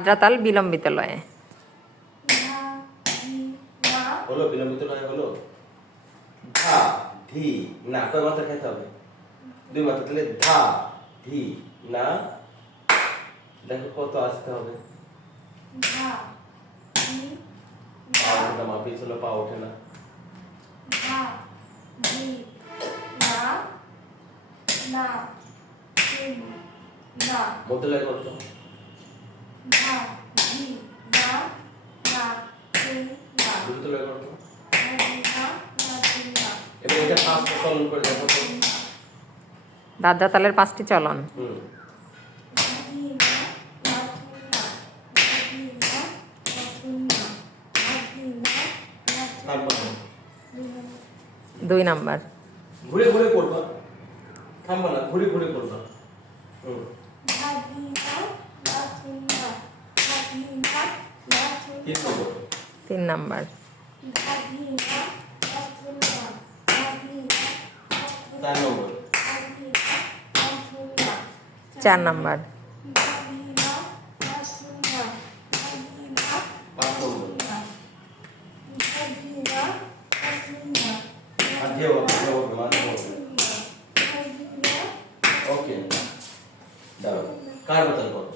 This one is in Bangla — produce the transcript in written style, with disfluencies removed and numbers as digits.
আদ্রাতাল বিলম্বিত লয়ে। হলো বিলম্বিত লয়ে হলো। ধা ধি না, কয় মাত্রা খেতে হবে? দুই মাত্রা, তাহলে ধা ধি না। দেখো কত আসতে হবে। পা ওঠে না, মাপি ছিল পা ওঠে না। মধ্যে লয় করতো। দ্রুত লয় করতো। এবার এটা পাঁচটা চলন করে দেখো তো। আদ্রাতালের 5টি চলন। দুই নাম্বার। ঘুরে ঘুরে করবা, থামবা না, ঘুরে ঘুরে করবা। তিন নাম্বার। চার নাম্বার। ওকে, দাঁড়াও, কার বোতল করো।